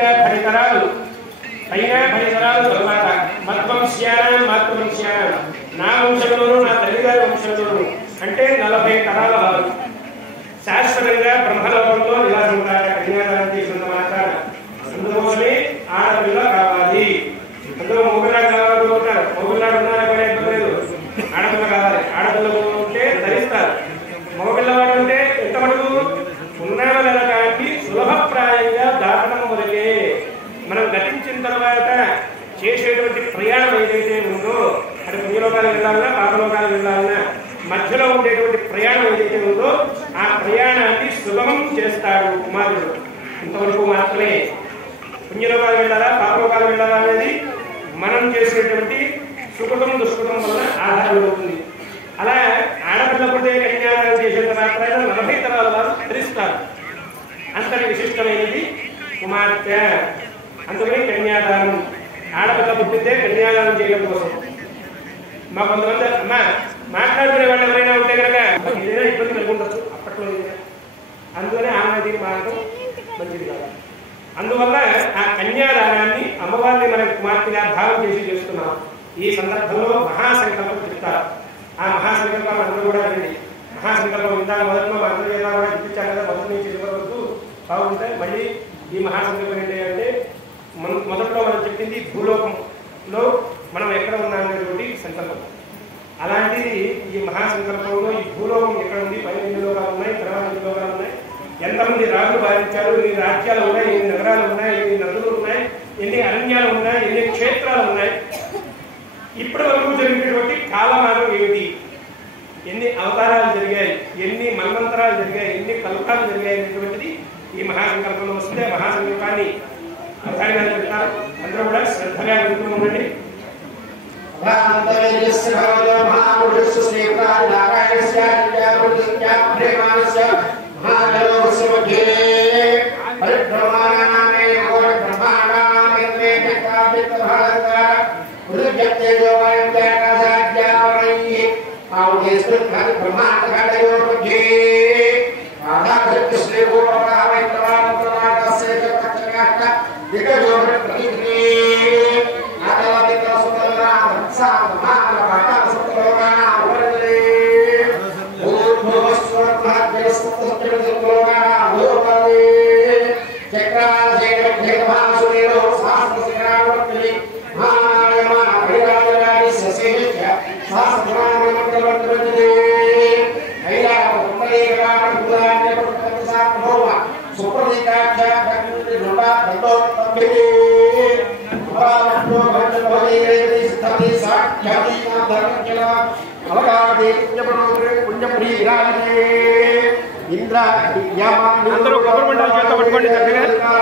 విధంగా 10 తరాలు పైన 10 తరాలు తర్వాత మధ్వంశ్యానం మాతృవంశ్యానం నా వంశంలోనూ నా తల్లిగారి వంశంలోనూ అంటే 40 తరాల వారు శాశ్వతంగా బ్రహ్మలోకంలో నివాసించారు. కన్యాదానం చేసిన మాత్రాన అందుకోసమే ఆడపిల్ల కావాలి. అందులో మొగుళ్ళ కావాలనుకుంటారు. మొగుళ్ళాడు ఉన్నారా కూడా ఇబ్బంది లేదు. ఆడపిల్ల కావాలి. ఆడపిల్ల ఉంటే ధరిస్తారు. మగపిల్లవాడు ఉంటే ఎంత మటుకు ఉన్నామో లేదా కాబట్టి సులభప్రాయంగా దాటడం మొదలే. మనం గతించిన తర్వాత చేసేటువంటి ప్రయాణం ఏదైతే ఉందో అది పుణ్యలోకాలకు వెళ్ళాలన్నా పాపలోకాలకు వెళ్ళాలన్నా మధ్యలో ఉండేటువంటి ప్రయాణం ఏదైతే ఉందో ఆ ప్రయాణాన్ని సులభం చేస్తాడు కుమారుడు. ఇంతవరకు మాత్రమే పుణ్యలోకాలు వెళ్ళాలా పాపలోకాలు వెళ్ళాలా అనేది మనం చేసేటువంటి సుకృతం దుష్కృతం వల్ల ఆధారపడుతుంది. అలా ఆడపిల్ల పుట్టే కన్యాదానం చేసేంత మాత్రాన 40 తరాల వారు ధరిస్తారు. అంతటి విశిష్టమైనది కుమార్తె. అందుకని కన్యాదానం ఆడపిల్ల పుట్టితే కన్యాదానం చేయడం కోసం. మా కొంతమంది అమ్మ మాట్లాడుకునే వాళ్ళు ఎవరైనా ఉంటే కనుక ఏదైనా ఇబ్బంది కలుగుండొచ్చు అప్పట్లో. అందుకనే ఆమెది మారడం మంచిది కాదు. అందువల్ల ఆ కన్యాదానాన్ని అమ్మవారిని మన కుమార్తెగా భావం చేసి చేస్తున్నాం. ఈ సందర్భంలో మహాసంకల్పం చెప్తారు. ఆ మహాసంకల్పం అందరూ కూడా వినండి. మహాసంకల్పం ఇందాక మొదట్లో మా అందరూ ఎలా కూడా చూపించారు కదా, మొదటి నుంచి చివరి వరకు బాగుంటాయి. మళ్ళీ ఈ మహాసంకల్పం ఏంటి అంటే మొదట్లో మనం చెప్పింది భూలోకంలో మనం ఎక్కడ ఉన్నామనేటువంటి సంకల్పం. అలాంటిది ఈ మహాసంకల్పంలో ఈ భూలోకం ఎక్కడ ఉంది, పైన ఎన్ని లోకాలు ఉన్నాయి, తర్వాత ఎన్ని లోకాలు ఉన్నాయి, ఎంతమంది రాజులు బాధించారు, ఎన్ని రాజ్యాలు ఉన్నాయి, ఎన్ని నగరాలు ఉన్నాయి, ఎన్ని నదులు ఉన్నాయి, ఎన్ని అరణ్యాలు ఉన్నాయి, ఎన్ని క్షేత్రాలు ఉన్నాయి, ఇప్పటి వరకు జరిగినటువంటి కాలమానం ఏమిటి, ఎన్ని అవతారాలు జరిగాయి, ఎన్ని మన్వంతరాలు జరిగాయి, ఎన్ని కల్పాలు జరిగాయి అనేటువంటిది ఈ మహాసంకల్పంలో వస్తే మహాసంకల్పాన్ని అర్థాన్ని చెప్తారు. అందరూ కూడా శ్రద్ధగా వింటూ ఉండండి. అందరూ కొబ్బరి మండలం చేత పట్టుకోండి. చక్కగా చేత పట్టుకోండి.